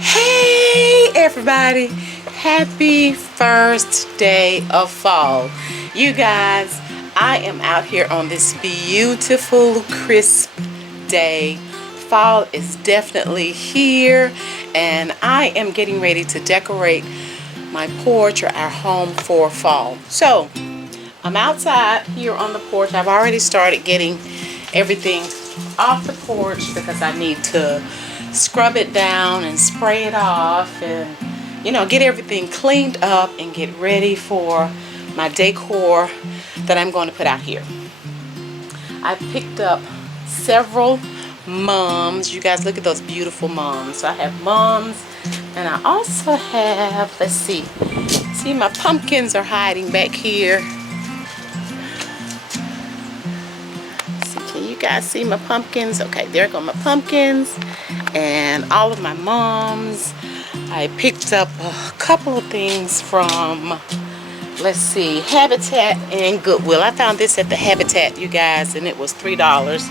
Hey everybody, happy first day of fall. You guys, I am out here on this beautiful crisp day. Fall is definitely here and I am getting ready to decorate my porch or our home for fall. So I'm outside here on the porch. I've already started getting everything off the porch because I need to scrub it down and spray it off and get everything cleaned up and get ready for my decor that I'm going to put out here. I picked up several mums. You guys look at those beautiful mums. So I have mums and I also have, let's see my pumpkins are hiding back here. Can you guys see my pumpkins? Okay, there go my pumpkins and all of my mums. I picked up a couple of things from, let's see, Habitat and Goodwill. I found this at the Habitat, you guys, and it was $3.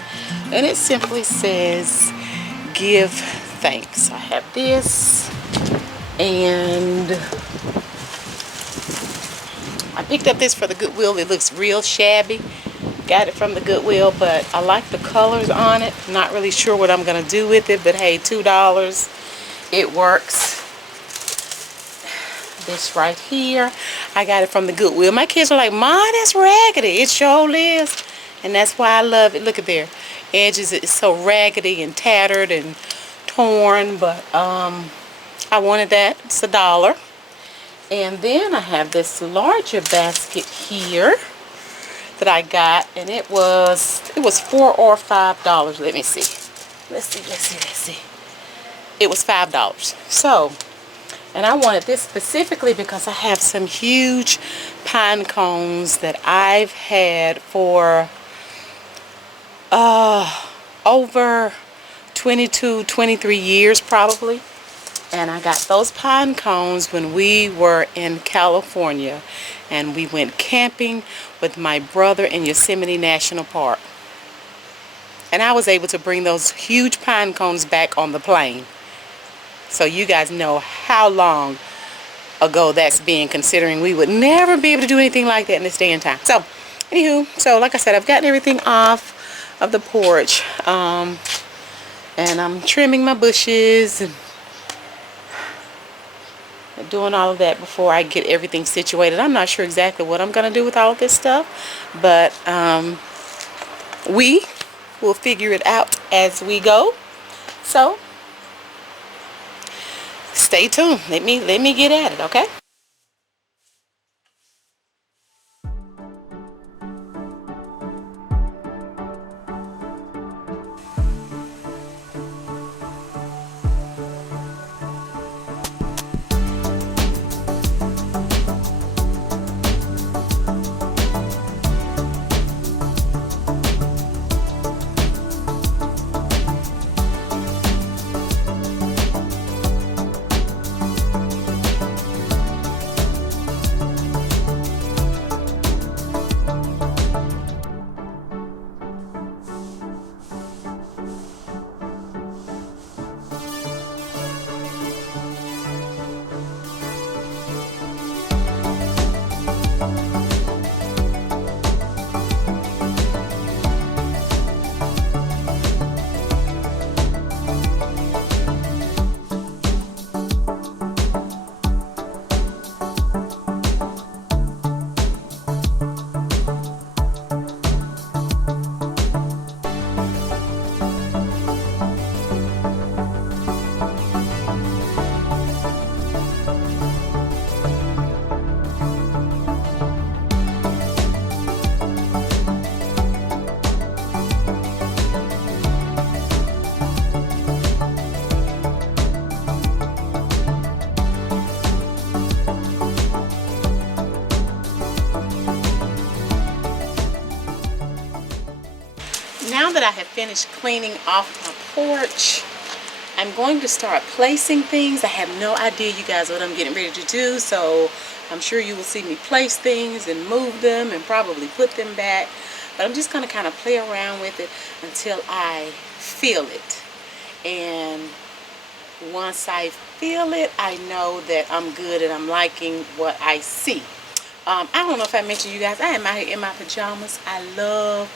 And it simply says, give thanks. I have this, and I picked up this for the Goodwill. It looks real shabby. Got it from the Goodwill, but I like the colors on it. Not really sure what I'm gonna do with it, but hey, $2, it works. This right here, I got it from the Goodwill. My kids are like, "Ma, that's raggedy." It sure is, and that's why I love it. Look at their edges. It's so raggedy and tattered and torn, but I wanted that. It's $1. And then I have this larger basket here that I got, and it was $4 or $5. Let me see. Let's see. It was $5. So, and I wanted this specifically because I have some huge pine cones that I've had for over 22, 23 years probably. And I got those pine cones when we were in California and we went camping with my brother in Yosemite National Park. And I was able to bring those huge pine cones back on the plane. So you guys know how long ago that's been, considering we would never be able to do anything like that in this day and time. So, anywho, so like I said, I've gotten everything off of the porch. And I'm trimming my bushes and doing all of that before I get everything situated. I'm not sure exactly what I'm going to do with all of this stuff, but we will figure it out as we go. So stay tuned. Let me get at it, okay? Now that I have finished cleaning off my porch, I'm going to start placing things. I have no idea, you guys, what I'm getting ready to do, so I'm sure you will see me place things and move them and probably put them back. But I'm just going to kind of play around with it until I feel it. And Once I feel it, I know that I'm good and I'm liking what I see. I don't know if I mentioned you guys, I am out here in my pajamas. I love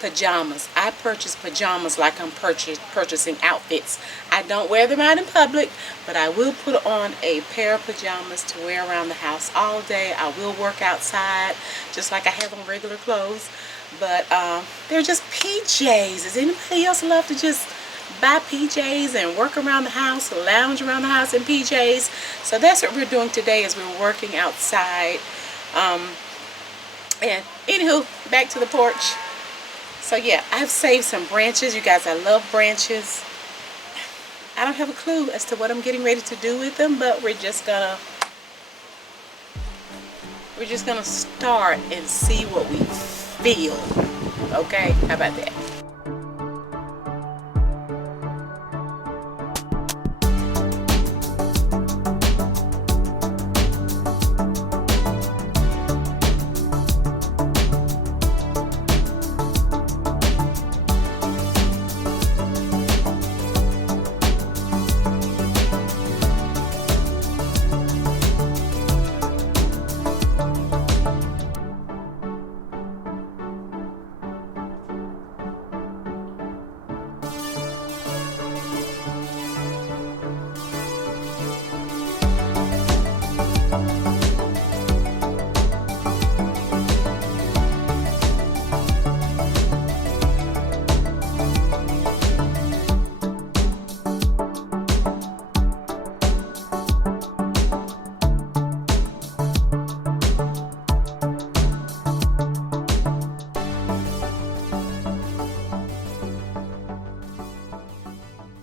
pajamas. I purchase pajamas like I'm purchasing outfits. I don't wear them out in public, but I will put on a pair of pajamas to wear around the house all day. I will work outside just like I have on regular clothes, but they're just PJs. Does anybody else love to just buy PJs and work around the house, lounge around the house in PJs? So that's what we're doing today, is we're working outside. And anywho, back to the porch. So yeah, I've saved some branches. You guys, I love branches. I don't have a clue as to what I'm getting ready to do with them, but we're just gonna start and see what we feel. Okay, how about that?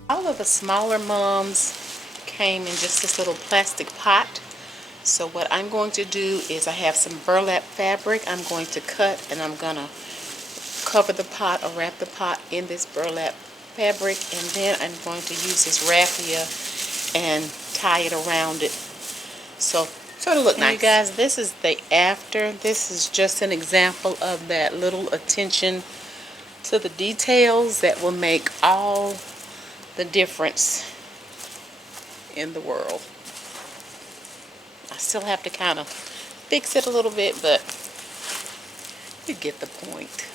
All of the smaller mums came in just this little plastic pot. So what I'm going to do is, I have some burlap fabric I'm going to cut, and I'm going to cover the pot or wrap the pot in this burlap fabric, and then I'm going to use this raffia and tie it around it so it'll look nice. You guys, this is the after. This is just an example of that little attention to the details that will make all the difference in the world. I still have to kind of fix it a little bit, but you get the point.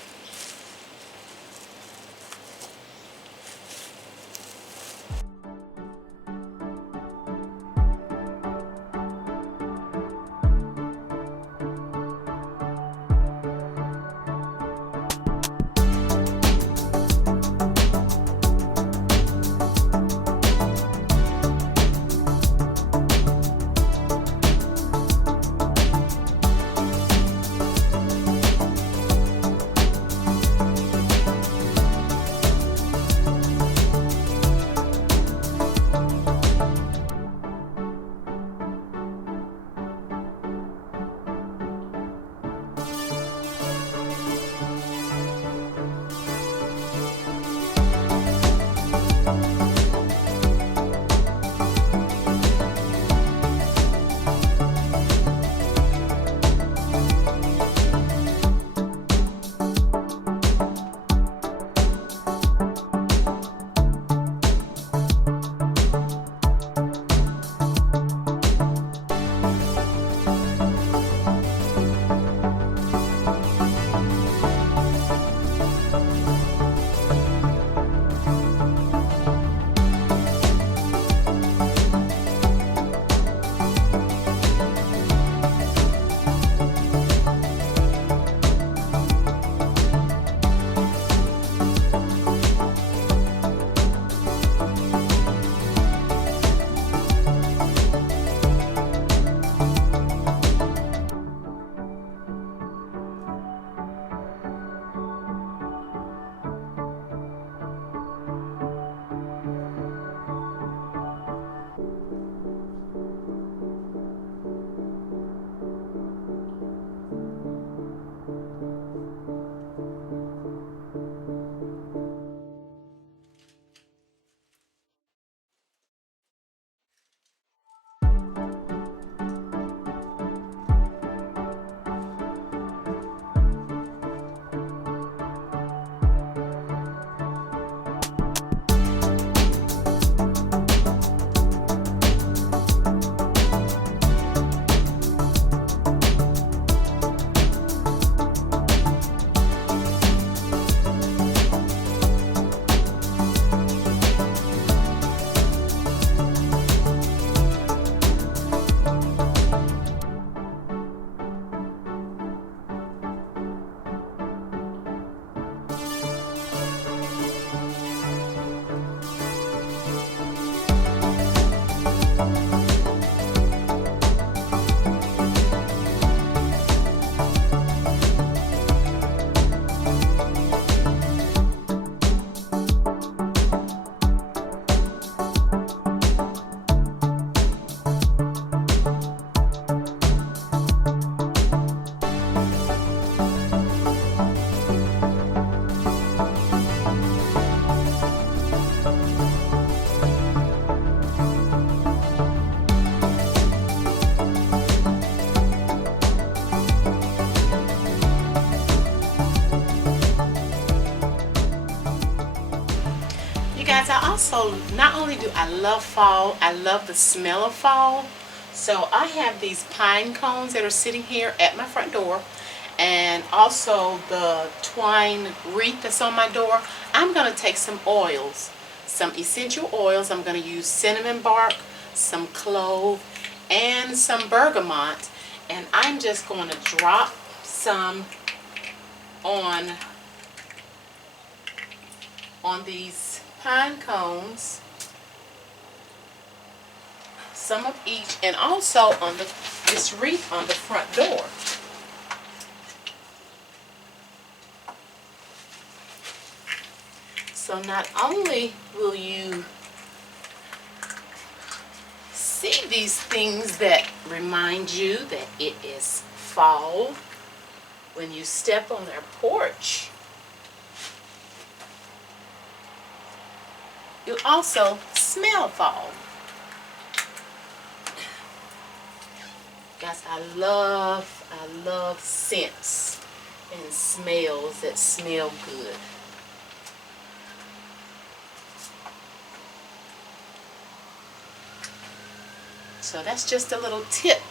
also, not only do I love fall, I love the smell of fall. So I have these pine cones that are sitting here at my front door, and also the twine wreath that's on my door. I'm going to take some oils, some essential oils. I'm going to use cinnamon bark, some clove, and some bergamot, and I'm just going to drop some on these pine cones, some of each, and also on this wreath on the front door. So not only will you see these things that remind you that it is fall when you step on our porch, you'll also smell fall. Guys, I love scents and smells that smell good. So that's just a little tip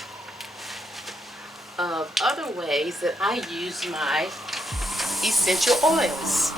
of other ways that I use my essential oils.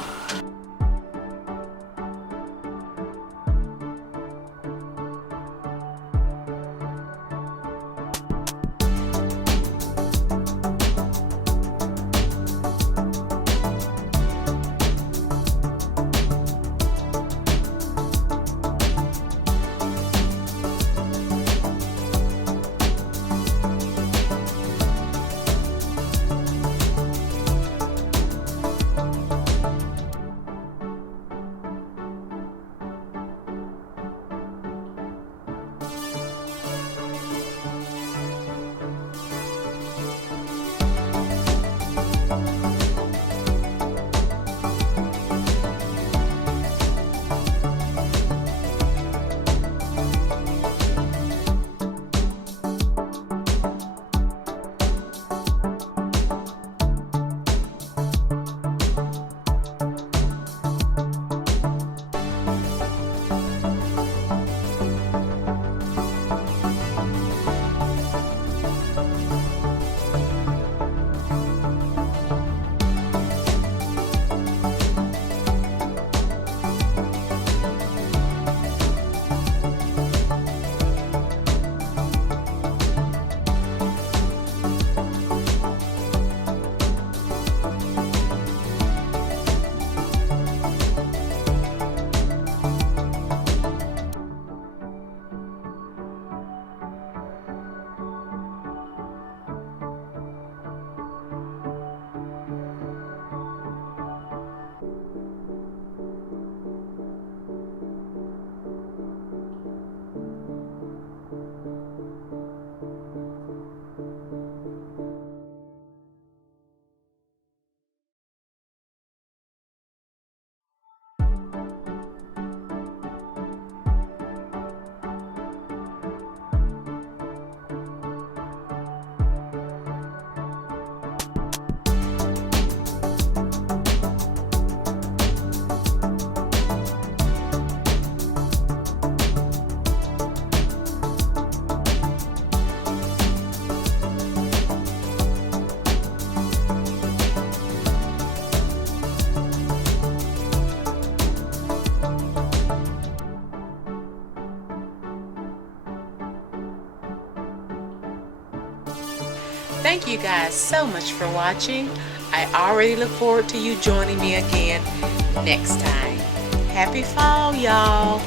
Thank you guys so much for watching. I already look forward to you joining me again next time. Happy fall, y'all.